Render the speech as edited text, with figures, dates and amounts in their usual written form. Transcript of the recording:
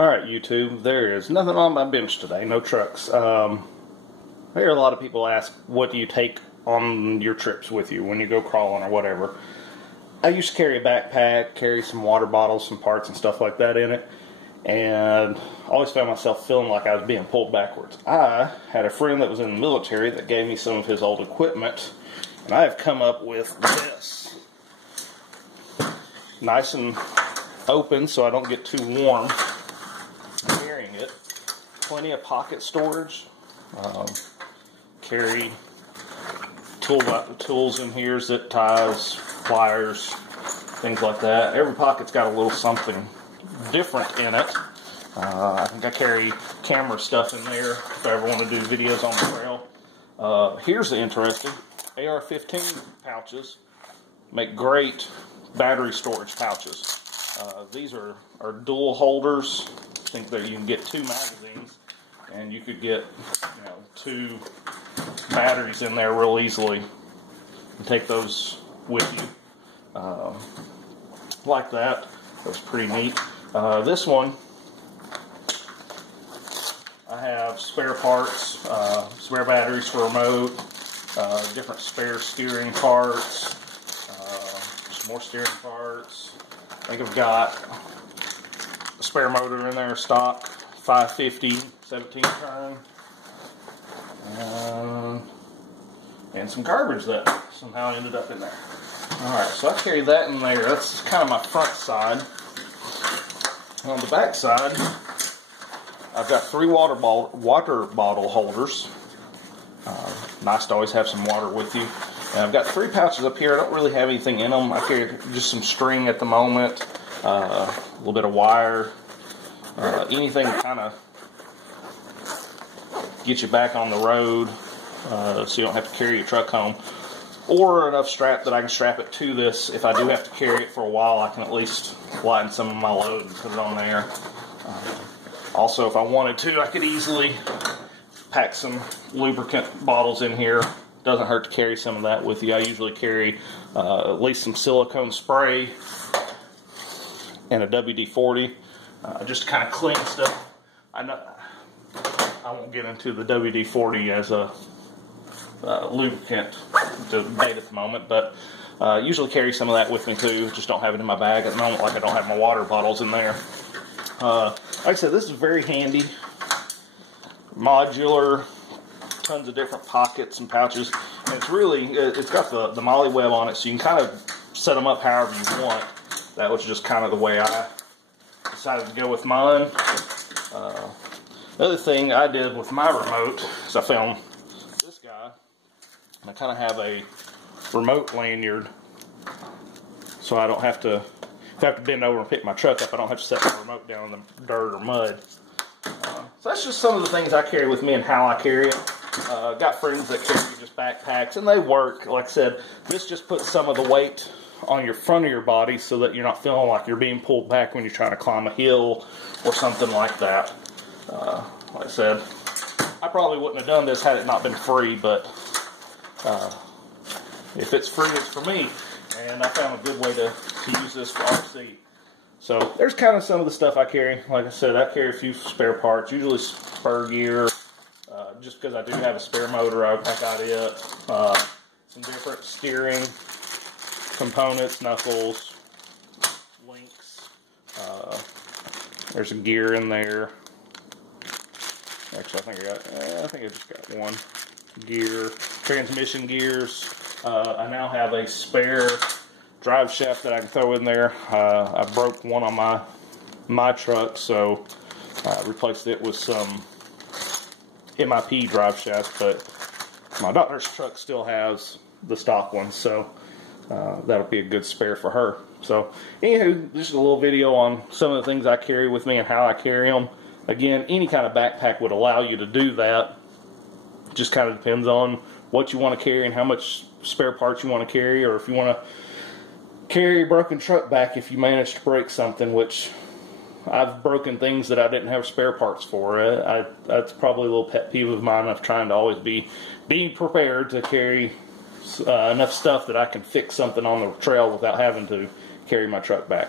Alright, YouTube, there is nothing on my bench today, no trucks. I hear a lot of people ask, what do you take on your trips with you when you go crawling or whatever? I used to carry a backpack, carry some water bottles, some parts and stuff like that in it, and I always found myself feeling like I was being pulled backwards. I had a friend that was in the military that gave me some of his old equipment, and I have come up with this. Nice and open so I don't get too warm carrying it. Plenty of pocket storage. Carry tools in here, zip ties, pliers, things like that. Every pocket's got a little something different in it. I think I carry camera stuff in there if I ever want to do videos on the trail. Here's the interesting AR-15 pouches make great battery storage pouches. These are dual holders. I think that you can get 2 magazines, and you could get 2 batteries in there real easily and take those with you like that. That's pretty neat. This one, I have spare parts, spare batteries for remote, different spare steering parts, some more steering parts. I think I've got a spare motor in there, stock, 550, 17 turn, and some garbage that somehow ended up in there. Alright, so I carry that in there. That's kind of my front side. On the back side, I've got 3 water bottle holders. Nice to always have some water with you. And I've got 3 pouches up here. I don't really have anything in them. I carry just some string at the moment, a little bit of wire, anything to kind of get you back on the road so you don't have to carry your truck home. Or enough strap that I can strap it to this. If I do have to carry it for a while, I can at least lighten some of my load and put it on there. Also, if I wanted to, I could easily pack some lubricant bottles in here. Doesn't hurt to carry some of that with you. I usually carry at least some silicone spray and a WD-40 just to kind of clean stuff. I won't get into the WD-40 as a lubricant debate at the moment, but usually carry some of that with me too. Just don't have it in my bag at the moment, like I don't have my water bottles in there. Like I said, this is very handy, modular, tons of different pockets and pouches, and it's got the MOLLE web on it, so you can kind of set them up however you want. That was just kind of the way I decided to go with mine. The other thing I did with my remote is I found this guy, and I kind of have a remote lanyard, so I don't have to, if I have to bend over and pick my truck up, I don't have to set my remote down in the dirt or mud. So that's just some of the things I carry with me and how I carry it. Got friends that carry just backpacks, and they work. Like I said, this just puts some of the weight on your front of your body so that you're not feeling like you're being pulled back when you're trying to climb a hill or something like that. Like I said, I probably wouldn't have done this had it not been free, but if it's free, it's for me, and I found a good way to use this for RC. So there's kind of some of the stuff I carry. Like I said, I carry a few spare parts, usually spur gear. Just because I do have a spare motor, I got it. Some different steering components, knuckles, links. There's a gear in there. Actually, I think I just got one gear. Transmission gears. I now have a spare drive shaft that I can throw in there. I broke one on my truck, so I replaced it with some MIP drive shaft, but my daughter's truck still has the stock one, so that'll be a good spare for her. So anywho, just a little video on some of the things I carry with me and how I carry them. Again, any kind of backpack would allow you to do that. Just kind of depends on what you want to carry and how much spare parts you want to carry, or if you want to carry a broken truck back if you manage to break something, which I've broken things that I didn't have spare parts for. That's probably a little pet peeve of mine of trying to always be prepared to carry enough stuff that I can fix something on the trail without having to carry my truck back.